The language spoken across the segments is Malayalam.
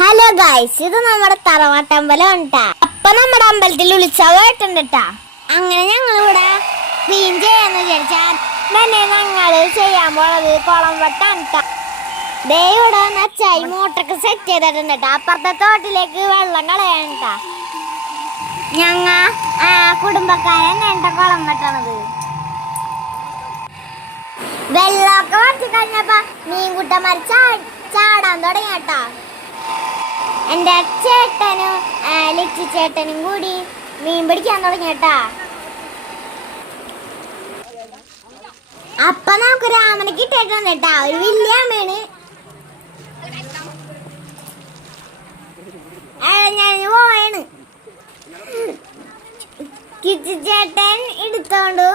ഹലോ ഗൈസ്, ഇത് നമ്മുടെ തറവാട്ടമ്പലം ഉണ്ടാ. അപ്പൊ നമ്മുടെ അമ്പലത്തിൽ ഉത്സവമായിട്ടുണ്ടാ. അങ്ങനെ ഞങ്ങളിവിടെ ക്ലീൻ ചെയ്യാന്ന് വിചാരിച്ചാൽ തന്നെ ഞങ്ങള് ചെയ്യാൻ പോണത് കുളം വട്ടാണ്. ദേ ഇവിടെ നച്ചായി മോട്ടറൊക്കെ സെറ്റ് ചെയ്തിട്ടുണ്ട്. അപ്പുറത്തെ തോട്ടിലേക്ക് വെള്ളം കളയാണ്ടാ. ഞങ്ങ കുടുംബക്കാരൻ വേണ്ട കുളം വെട്ടണത്. വെള്ളമൊക്കെ വറ്റി കഴിഞ്ഞപ്പോ മീൻകുട്ടന്മാർ ചാടാൻ തുടങ്ങിയാട്ടാ. എന്റെ ചേട്ടനും ലിച്ചി ചേട്ടനും കൂടി മീൻ പിടിക്കാൻ തുടങ്ങിയട്ടാ. അപ്പൊ നമുക്ക് രാമനെ കിട്ടിയിട്ടുണ്ടാ ഒരു വലിയ മീന്. ഞാൻ പോയാണ്. കിച്ചി ചേട്ടൻ എടുത്തോണ്ട്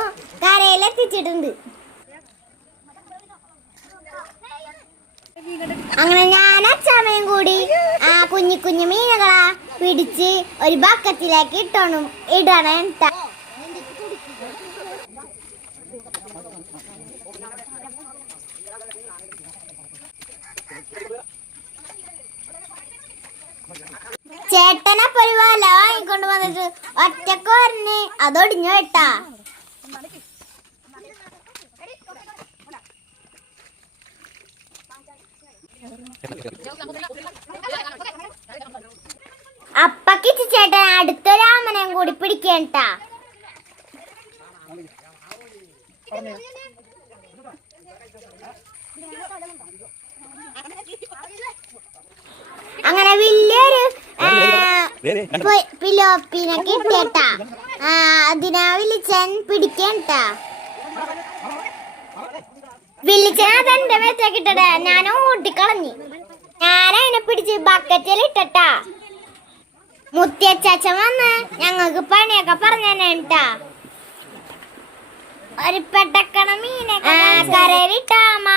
കരയിലെത്തിച്ചിട്ടുണ്ട്. അങ്ങനെ ഞാൻ അച്ഛമ്മയും കൂടി കുഞ്ഞു കുഞ്ഞു മീനുകളാ പിടിച്ച് ഒരു ബക്കറ്റിലേക്ക് ഇടണം. ചേട്ടനപ്പൊ ഒരു വല വാങ്ങിക്കൊണ്ട് വന്നിട്ട് ഒറ്റക്കോരന് അതൊടിഞ്ഞു വെട്ടാ. അപ്പക്കിച്ച് ചേട്ടൻ അടുത്ത രാമനെയും കൂടി പിടിക്കേണ്ട. അങ്ങനെ വലിയൊരു പിലോപ്പിനെ കിട്ടിയട്ടാ. അതിനാ വിളിച്ചൻ പിടിക്കേണ്ട. വിളിച്ചൻ അതെന്റെ മേത്തേക്കിട്ടേ ഞാൻ ഓട്ടിക്കളഞ്ഞു. ഞാനതിനെ പിടിച്ച് ബക്കറ്റിൽ ഇട്ടട്ടാ. മുത്തിയച്ചാച്ചൻ വന്ന് ഞങ്ങൾക്ക് പണിയൊക്കെ പറഞ്ഞാ. ഒരു പെട്ടക്കണ മീനെ കരയിലിട്ടാമ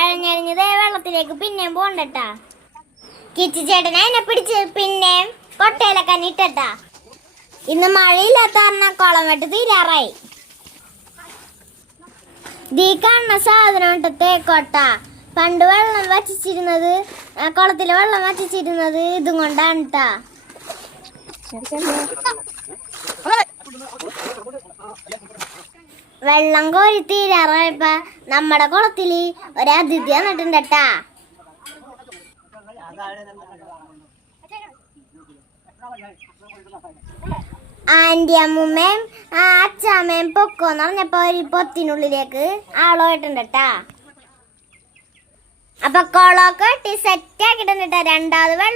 എഴഞ്ഞെറിഞ്ഞതേ വെള്ളത്തിലേക്ക് പിന്നെയും പോണ്ടട്ടാ. കിച്ചു ചേട്ടനെ അതിനെ പിടിച്ച് പിന്നെയും കൊട്ടയിലൊക്കെ ഇട്ടട്ടാ. ഇന്ന് മഴയില്ലാത്ത കാരണം കുളം വെട്ട് തീരാറായി. ദീ കാണുന്ന സാധനം ഇട്ട് തേക്കോട്ട. പണ്ട് വെള്ളം വച്ചിരുന്നത് കുളത്തില് വെള്ളം വച്ചിരുന്നത് ഇതും കൊണ്ടാണ് ട്ടാ. വെള്ളം കോരി തീരാറായപ്പ നമ്മുടെ കുളത്തില് ഒരു അതിഥി വന്നിട്ടുണ്ടാ. ആന്റി അമ്മൂമ്മയും അച്ഛാമ്മയും പൊക്കോന്ന് പറഞ്ഞപ്പോ ഒരു പൊത്തിനുള്ളിലേക്ക് ആളോയിട്ടുണ്ടാ. അപ്പൊ കുളമൊക്കെ സെറ്റ് ആക്കിട്ടുണ്ടാ. രണ്ടാമത് വെള്ളം